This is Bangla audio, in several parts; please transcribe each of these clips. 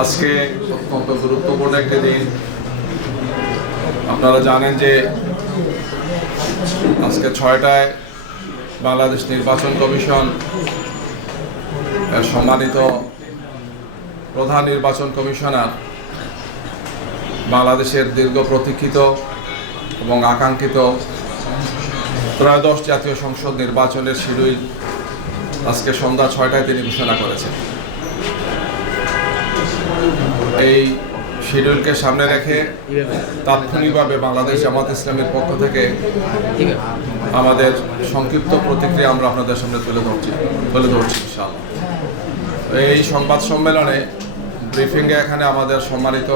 আজকে অত্যন্ত গুরুত্বপূর্ণ একটি দিন। আপনারা জানেন যে আজকে 6টায় বাংলাদেশ নির্বাচন কমিশন সম্মানিত প্রধান নির্বাচন কমিশনার বাংলাদেশের দীর্ঘ প্রতীক্ষিত এবং আকাঙ্ক্ষিত ত্রয়োদশ জাতীয় সংসদ নির্বাচনের শিডিউল আজকে সন্ধ্যা 6টায় তিনি ঘোষণা করেছেন। এই শিডিউলকে সামনে রেখে তাৎক্ষণিকভাবে বাংলাদেশ জামাত ইসলামের পক্ষ থেকে আমাদের সংক্ষিপ্ত প্রতিক্রিয়া আমরা আপনাদের সামনে তুলে ধরছি ইনশাআল্লাহ। এই সংবাদ সম্মেলনে ব্রিফিংয়ে এখানে আমাদের সম্মানিত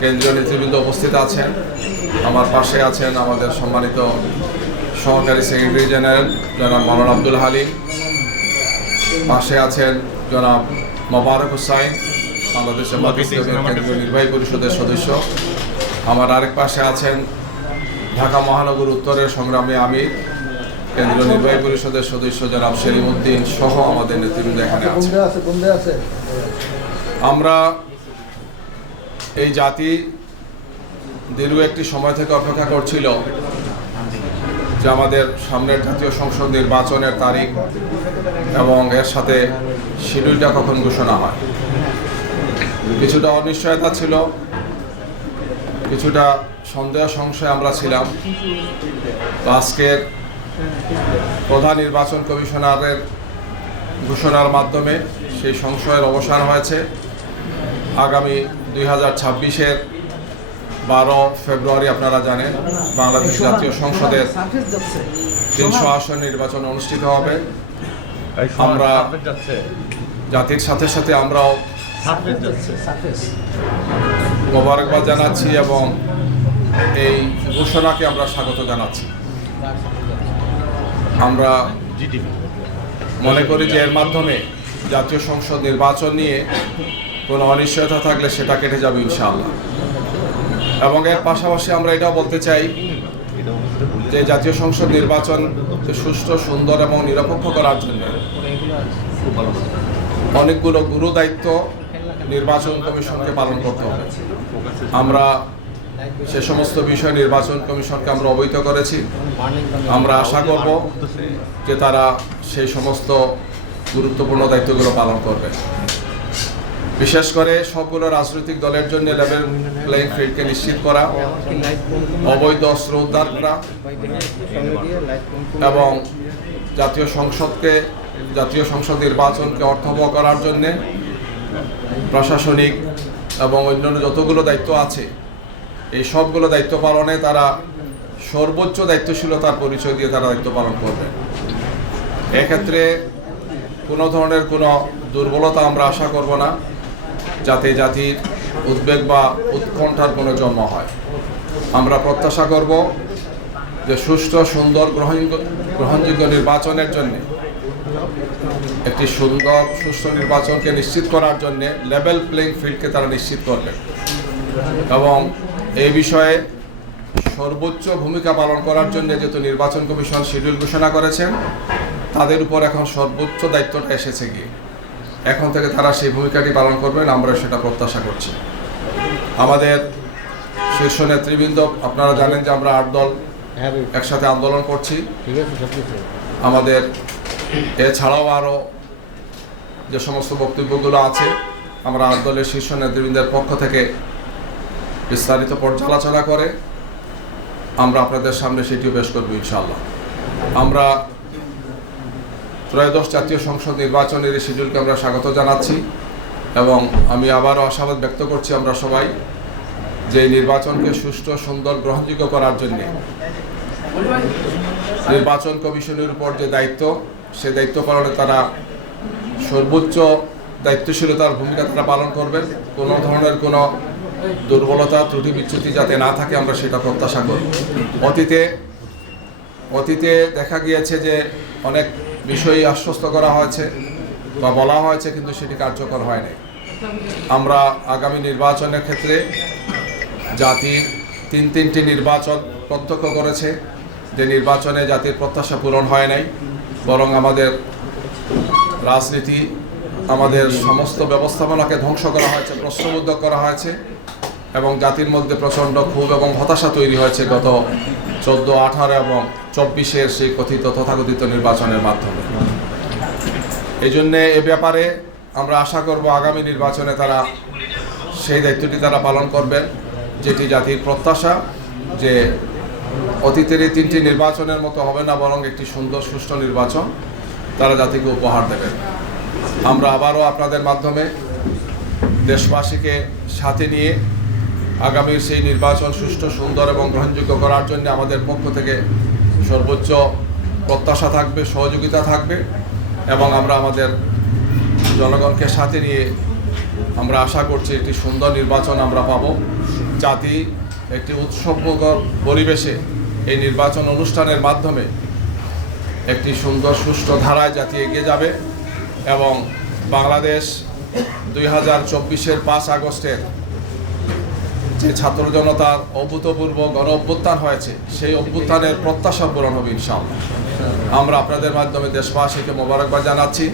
কেন্দ্রীয় নেতৃবৃন্দ উপস্থিত আছেন। আমার পাশে আছেন আমাদের সম্মানিত সহকারী সেক্রেটারি জেনারেল জনাব মাওলানা আব্দুল হালিম, পাশে আছেন জনাব মোবারক হুসাইন, বাংলাদেশ জামাত ইসলামের কেন্দ্রীয় নির্বাহী পরিষদের সদস্য। আমার আরেক পাশে আছেন ঢাকা মহানগর উত্তরের সংগ্রামী আমির, কেন্দ্রীয় নির্বাহী পরিষদের সদস্য জনাব সেলিম উদ্দিন সহ আমাদের নেতৃবৃন্দ এখানে আছে। আমরা এই জাতি দীর্ঘ একটি সময় থেকে অপেক্ষা করছিল যে আমাদের সামনের জাতীয় সংসদ নির্বাচনের তারিখ এবং এর সাথে শিডিউলটা কখন ঘোষণা হয়। কিছুটা অনিশ্চয়তা ছিল, কিছুটা সন্দেহ সংশয় আমরা ছিলাম। তো আজকের প্রধান নির্বাচন কমিশনারের ঘোষণার মাধ্যমে সেই সংশয়ের অবসান হয়েছে। আগামী 2026-এর 12 ফেব্রুয়ারি আপনারা জানেন বাংলাদেশ জাতীয় সংসদের 300 আসন নির্বাচন অনুষ্ঠিত হবে। আমরা জাতির সাথে সাথে আমরাও মোবারকবাদ জানাচ্ছি এবং এই ঘোষণাকে আমরা স্বাগত জানাচ্ছি। আমরা মনে করি যে এর মাধ্যমে জাতীয় সংসদ নির্বাচন নিয়ে কোনো অনিশ্চয়তা থাকলে সেটা কেটে যাবে ইনশাআল্লাহ। এবং এর পাশাপাশি আমরা এটাও বলতে চাই যে জাতীয় সংসদ নির্বাচন সুষ্ঠু, সুন্দর এবং নিরপেক্ষ করার জন্য অনেকগুলো গুরু দায়িত্ব নির্বাচন কমিশনকে পালন করতে হবে। আমরা সে সমস্ত বিষয় নির্বাচন কমিশনকে আমরা অবহিত করেছি। আমরা আশা করব যে তারা সেই সমস্ত গুরুত্বপূর্ণ দায়িত্বগুলো পালন করবে। বিশেষ করে সবগুলো রাজনৈতিক দলের জন্য লেভেল প্লেইং ফিল্ডকে নিশ্চিত করা, অবৈধ অস্ত্র উদ্ধার করা এবং জাতীয় সংসদ নির্বাচনকে অর্থবহ করার জন্যে প্রশাসনিক এবং অন্যান্য যতগুলো দায়িত্ব আছে এই সবগুলো দায়িত্ব পালনে তারা সর্বোচ্চ দায়িত্বশীলতার পরিচয় দিয়ে তারা দায়িত্ব পালন করবে। এক্ষেত্রে কোনো ধরনের কোনো দুর্বলতা আমরা আশা করব না, যাতে জাতির উদ্বেগ বা উৎকণ্ঠার কোনো জন্ম হয়। আমরা প্রত্যাশা করব যে সুষ্ঠু, সুন্দর, গ্রহণযোগ্য নির্বাচনের জন্য একটি সুন্দর সুষ্ঠু নির্বাচনকে নিশ্চিত করার জন্য লেভেল প্লেইং ফিল্ডকে তারা নিশ্চিত করবে এবং এই বিষয়ে সর্বোচ্চ ভূমিকা পালন করার জন্য যেহেতু নির্বাচন কমিশন শিডিউল ঘোষণা করেছেন, তাদের উপর এখন সর্বোচ্চ দায়িত্বটা এসেছে গিয়ে এখন থেকে তারা সেই ভূমিকাটি পালন করবেন, আমরা সেটা প্রত্যাশা করছি। আমাদের শীর্ষ নেতৃবৃন্দ আপনারা জানেন যে আমরা 8 দল একসাথে আন্দোলন করছি। আমাদের এছাড়াও আরও যে সমস্ত বক্তব্যগুলো আছে আমরা 8 দলের শীর্ষ নেতৃবৃন্দের পক্ষ থেকে বিস্তারিত পর্যালোচনা করে আমরা আপনাদের সামনে সেটিও পেশ করব ইনশাআল্লাহ। আমরা ত্রয়োদশ জাতীয় সংসদ নির্বাচনের এই শিডিউলকে আমরা স্বাগত জানাচ্ছি এবং আমি আবারও আশাবাদ ব্যক্ত করছি আমরা সবাই যে নির্বাচনকে সুষ্ঠু, সুন্দর, গ্রহণযোগ্য করার জন্য নির্বাচন কমিশনের উপর যে দায়িত্ব সে দায়িত্ব পালনে তারা সর্বোচ্চ দায়িত্বশীলতার ভূমিকা তারা পালন করবেন। কোনো ধরনের কোনো দুর্বলতা, ত্রুটি, বিচ্যুতি যাতে না থাকে আমরা সেটা প্রত্যাশা করি। অতীতে দেখা গিয়েছে যে অনেক বিষয়ই আশ্বস্ত করা হয়েছে বা বলা হয়েছে কিন্তু সেটি কার্যকর হয় নাই। আমরা আগামী নির্বাচনের ক্ষেত্রে জাতি তিনটি নির্বাচন প্রত্যক্ষ করেছে যে নির্বাচনে জাতির প্রত্যাশা পূরণ হয় নাই, বরং আমাদের রাজনীতি আমাদের সমস্ত ব্যবস্থাপনাকে ধ্বংস করা হয়েছে, প্রশ্নবিদ্ধ করা হয়েছে এবং জাতির মধ্যে প্রচণ্ড ক্ষোভ এবং হতাশা তৈরি হয়েছে গত 14, 18 এবং 24-এর সেই তথাকথিত নির্বাচনের মাধ্যমে। এই জন্যে এ ব্যাপারে আমরা আশা করব আগামী নির্বাচনে তারা সেই দায়িত্বটি তারা পালন করবেন, যেটি জাতির প্রত্যাশা, যে অতীতের এই 3টি নির্বাচনের মতো হবে না, বরং একটি সুন্দর সুষ্ঠু নির্বাচন তারা জাতিকে উপহার দেবেন। আমরা আবারও আপনাদের মাধ্যমে দেশবাসীকে সাথে নিয়ে আগামীর সেই নির্বাচন সুষ্ঠু, সুন্দর এবং গ্রহণযোগ্য করার জন্য আমাদের পক্ষ থেকে সর্বোচ্চ প্রত্যাশা থাকবে, সহযোগিতা থাকবে এবং আমরা আমাদের জনগণকে সাথে নিয়ে আমরা আশা করছি একটি সুন্দর নির্বাচন আমরা পাব। জাতি একটি উৎসবমুখর পরিবেশে এই নির্বাচন অনুষ্ঠানের মাধ্যমে একটি সুন্দর সুষ্ঠু ধারায় জাতি এগিয়ে যাবে এবং বাংলাদেশ 2024-এর 5 আগস্টের যে ছাত্র জনতার অভূতপূর্ব গণ অভ্যুত্থান হয়েছে, সেই অভ্যুত্থানের প্রত্যাশা পূরণ হবে ইনশাআল্লাহ। আমরা আপনাদের মাধ্যমে দেশবাসীকে মোবারকবাদ জানাচ্ছি।